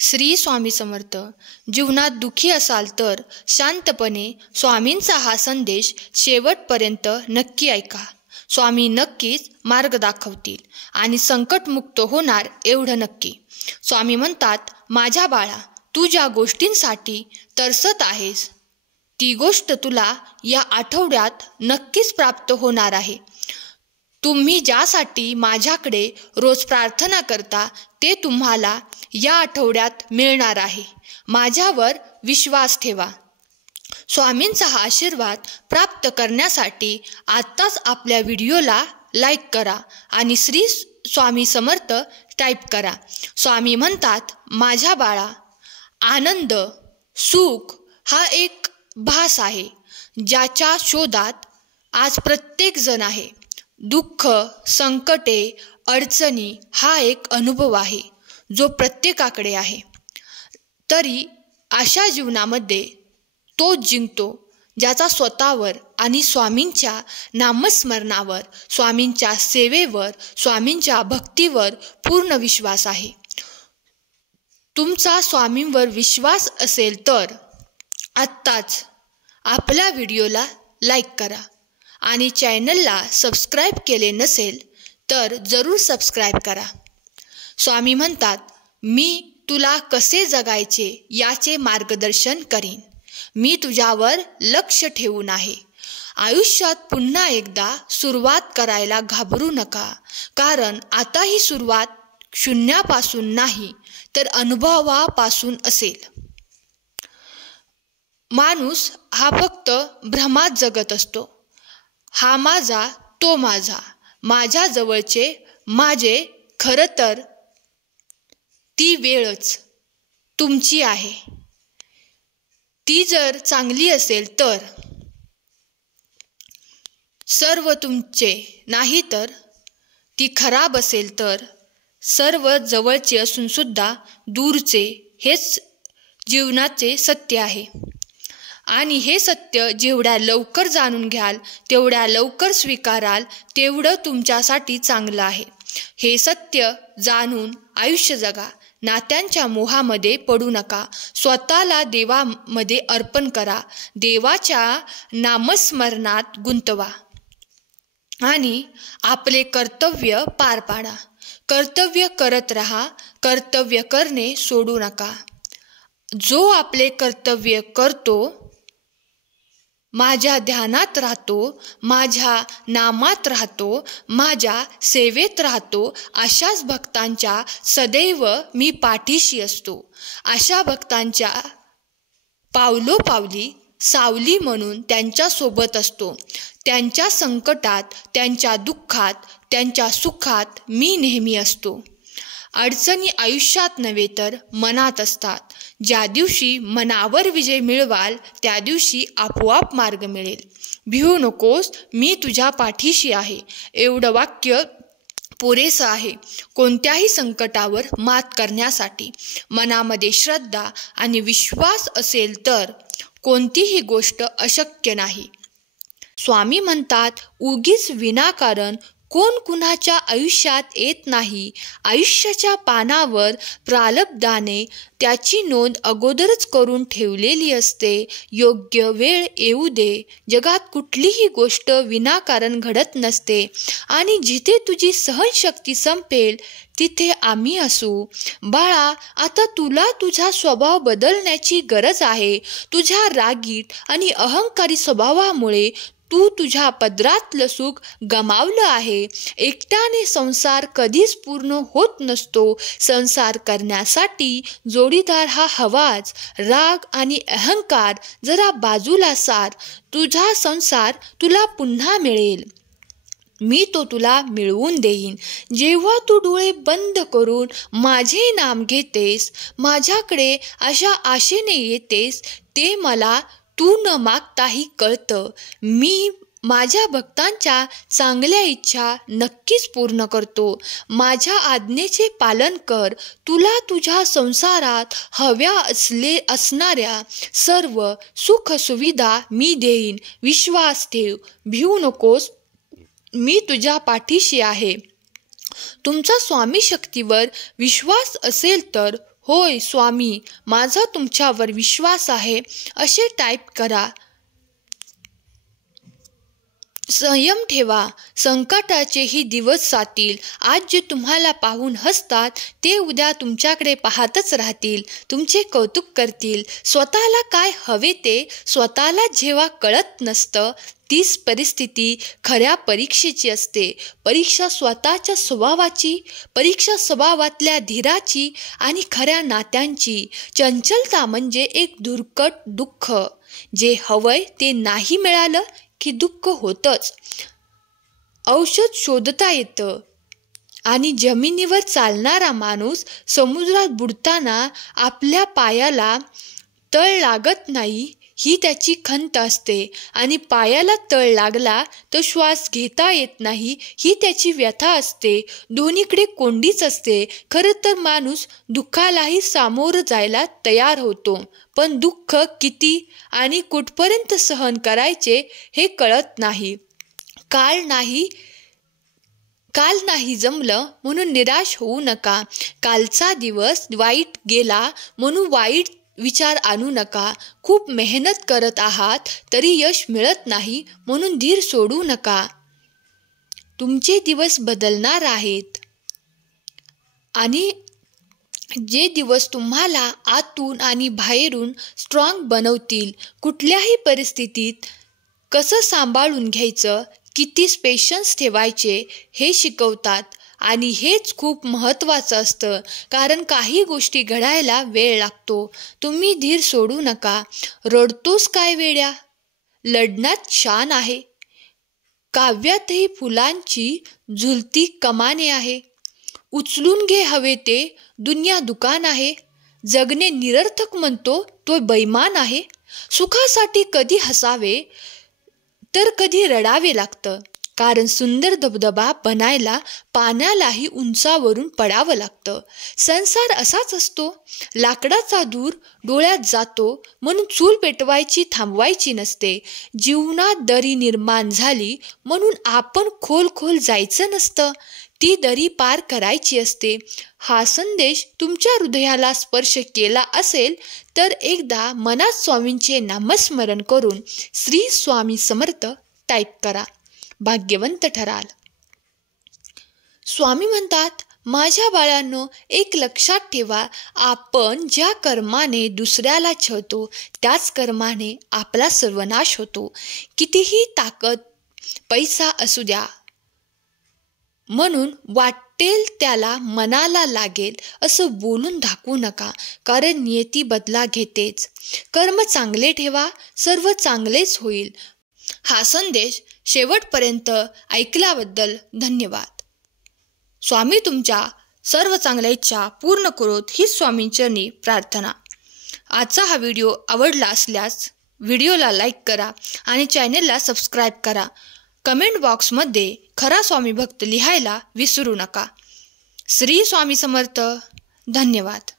श्री स्वामी समर्थ. जीवनात दुःखी असाल तर शांतपणे स्वामींचा हा संदेश शेवटपर्यंत नक्की ऐका. स्वामी नक्कीच मार्ग दाखवतील आणि संकटमुक्त होणार एवढं नक्की. स्वामी म्हणतात, माझ्या बाळा, तू ज्या गोष्टींसाठी तरसत आहेस ती गोष्ट तुला या आठवड्यात नक्कीच प्राप्त होणार आहे. तुम्ही ज्यासाठी माझ्याकडे रोज प्रार्थना करता ते तुम्हाला या आठवड्यात मिळणार आहे. माझ्यावर विश्वास ठेवा. स्वामींचा हा आशीर्वाद प्राप्त करण्यासाठी आत्ताच आपल्या व्हिडिओला लाईक करा आणि श्री स्वामी समर्थ टाईप करा. स्वामी म्हणतात, माझ्या बाळा, आनंद सुख हा एक भास आहे ज्याच्या शोधात आज प्रत्येक जण आहे. दुःख, संकटे, अडचणी हा एक अनुभव आहे जो प्रत्येकाकडे आहे. तरी अशा जीवनामध्ये तो जिंकतो ज्याचा स्वतःवर आणि स्वामींच्या नामस्मरणावर, स्वामींच्या सेवेवर, स्वामींच्या भक्तीवर पूर्ण विश्वास आहे. तुमचा स्वामींवर विश्वास असेल तर आत्ताच आपल्या व्हिडिओला लाईक करा आणि चॅनलला सबस्क्राईब केले नसेल तर जरूर सबस्क्राईब करा. स्वामी म्हणतात, मी तुला कसे जगायचे याचे मार्गदर्शन करीन. मी तुझ्यावर लक्ष ठेवून आहे. आयुष्यात पुन्हा एकदा सुरुवात करायला घाबरू नका, कारण आता ही सुरुवात शून्यापासून नाही तर अनुभवापासून असेल. माणूस हा फक्त भ्रमात जगत असतो. हा माझा, तो माझा, माझ्या जवळचे माझे. खरं तर ती वेळच तुमची आहे. ती जर चांगली असेल तर सर्व तुमचे, नाही तर ती खराब असेल तर सर्व जवळचे असून सुद्धा दूरचे. हेच जीवनाचे सत्य आहे आणि हे सत्य जेवढ्या लवकर जाणून घ्याल, तेवढ्या लवकर स्वीकाराल, तेवढं तुमच्यासाठी चांगलं आहे. हे सत्य जाणून आयुष्य जगा. नात्यांच्या मोहामध्ये पडू नका. स्वतःला देवामध्ये अर्पण करा. देवाच्या नामस्मरणात गुंतवा आणि आपले कर्तव्य पार पाडा. कर्तव्य करत राहा. कर्तव्य करणे सोडू नका. जो आपले कर्तव्य करतो, माझ्या ध्यानात राहतो, माझ्या नामात राहतो, माझ्या सेवेत राहतो, अशाच भक्तांच्या सदैव मी पाठीशी असतो. अशा भक्तांच्या पावलोपावली सावली म्हणून त्यांच्यासोबत असतो. त्यांच्या संकटात, त्यांच्या दुःखात, त्यांच्या सुखात मी नेहमी असतो. अडचणी आयुष्यात नव्हे तर मनात असतात. ज्या दिवशी मनावर विजय मिळवाल त्या दिवशी आपोआप मार्ग मिळेल. भिवू नकोस, मी तुझ्या पाठीशी आहे. एवढं वाक्य पुरेसं आहे कोणत्याही संकटावर मात करण्यासाठी. मनामध्ये श्रद्धा आणि विश्वास असेल तर कोणतीही गोष्ट अशक्य नाही. स्वामी म्हणतात, उगीच विनाकारण कोण कुणाच्या आयुष्यात येत नाही. आयुष्याच्या पानावर प्रारब्धाने त्याची नोंद अगोदरच करून ठेवलेली असते. योग्य वेळ येऊ दे. जगात कुठलीही गोष्ट विनाकारण घडत नसते आणि जिथे तुझी सहनशक्ती संपेल तिथे आम्ही असू. बाळा, आता तुला तुझा स्वभाव बदलण्याची गरज आहे. तुझ्या रागीट आणि अहंकारी स्वभावामुळे तू तुझ्या पदरातलं सुख गमावलं आहे. एकट्याने संसार कधीच पूर्ण होत नसतो. संसार करण्यासाठी जोडीदार हा हवाच. राग आणि अहंकार जरा बाजूला सार. तुझा संसार तुला पुन्हा मिळेल. मी तो तुला मिळवून देईन. जेव्हा तू डोळे बंद करून माझे नाम घेतेस, माझ्याकडे अशा आशेने येतेस, ते मला तू न मागताही कळतं. मी माझ्या भक्तांच्या चांगल्या इच्छा नक्कीच पूर्ण करतो. माझ्या आज्ञेचे पालन कर. तुला तुझ्या संसारात हव्या असणाऱ्या सर्व सुख सुविधा मी देईन. विश्वास ठेव. भिवू नकोस. मी तुझ्या पाठीशी आहे. तुमचा स्वामी शक्तीवर विश्वास असेल तर होय स्वामी, माझा तुमच्यावर विश्वास आहे असे टाईप करा. संयम ठेवा. संकटाचेही दिवस जातील. आज जे तुम्हाला पाहून हसतात ते उद्या तुमच्याकडे पाहतच राहतील, तुमचे कौतुक करतील. स्वतःला काय हवे ते स्वतःला जेव्हा कळत नसतं तीच परिस्थिती खऱ्या परीक्षेची असते. परीक्षा स्वतःच्या स्वभावाची, परीक्षा स्वभावातल्या धीराची आणि खऱ्या नात्यांची. चंचलता म्हणजे एक धुरकट दुःख. जे हवंय ते नाही मिळालं की दुःख होतंच. औषध शोधता येतं आणि जमिनीवर चालणारा माणूस समुद्रात बुडताना आपल्या पायाला तळ लागत नाही ही त्याची खंत असते आणि पायाला तळ लागला तर श्वास घेता येत नाही ही त्याची व्यथा असते. दोन्हीकडे कोंडीच असते. खरं तर माणूस दुःखालाही सामोरं जायला तयार होतो, पण दुःख किती आणि कुठपर्यंत सहन करायचे हे कळत नाही. काल नाही जमलं म्हणून निराश होऊ नका. कालचा दिवस वाईट गेला म्हणून वाईट विचार आणू नका. खूप मेहनत करत आहात तरी यश मिळत नाही म्हणून धीर सोडू नका. तुमचे दिवस बदलणार आहेत आणि जे दिवस तुम्हाला आतून आणि बाहेरून स्ट्रॉंग बनवतील. कुठल्याही परिस्थितीत कसं सांभाळून घ्यायचं, किती पेशन्स ठेवायचे हे शिकवतात आणि हेच खूप महत्त्वाचं असतं, कारण काही गोष्टी घडायला वेळ लागतो. तुम्ही धीर सोडू नका. रडतोस काय वेड्या, लढण्यात शान आहे. काव्यातही फुलांची झुलती कमाने आहे. उचलून घे हवे ते, दुनिया दुकान आहे. जगणे निरर्थक म्हणतो तो बैमान आहे. सुखासाठी कधी हसावे तर कधी रडावे लागतं, कारण सुंदर धबधबा बनायला पाण्यालाही उंचावरून पडावं लागतं. संसार असाच असतो. लाकडाचा धूर डोळ्यात जातो म्हणून चूल पेटवायची थांबवायची नसते. जीवनात दरी निर्माण झाली म्हणून आपण खोल जायचं नसतं, ती दरी पार करायची असते. हा संदेश तुमच्या हृदयाला स्पर्श केला असेल तर एकदा मनात स्वामींचे नामस्मरण करून श्री स्वामी समर्थ टाईप करा. भाग्यवंत ठराल. स्वामी म्हणतात, माझ्या बाळांनो, एक लक्षात ठेवा, आपण ज्या कर्माने दुसऱ्याला छळतो त्याच कर्माने आपला सर्वनाश होतो. कितीही ताकद पैसा असू द्या म्हणून वाटेल त्याला मनाला लागेल असं बोलून दाखवू नका, कारण नियती बदला घेतेच. कर्म चांगले ठेवा, सर्व चांगलेच होईल. हा संदेश शेवटपर्यंत ऐकल्याबद्दल धन्यवाद. स्वामी तुमच्या सर्व चांगल्या इच्छा पूर्ण करोत ही स्वामींचरणी प्रार्थना. आजचा हा व्हिडिओ आवडला असल्यास व्हिडिओला लाईक करा आणि चॅनेलला सबस्क्राईब करा. कमेंट बॉक्समध्ये खरा स्वामी भक्त लिहायला विसरू नका. श्री स्वामी समर्थ. धन्यवाद.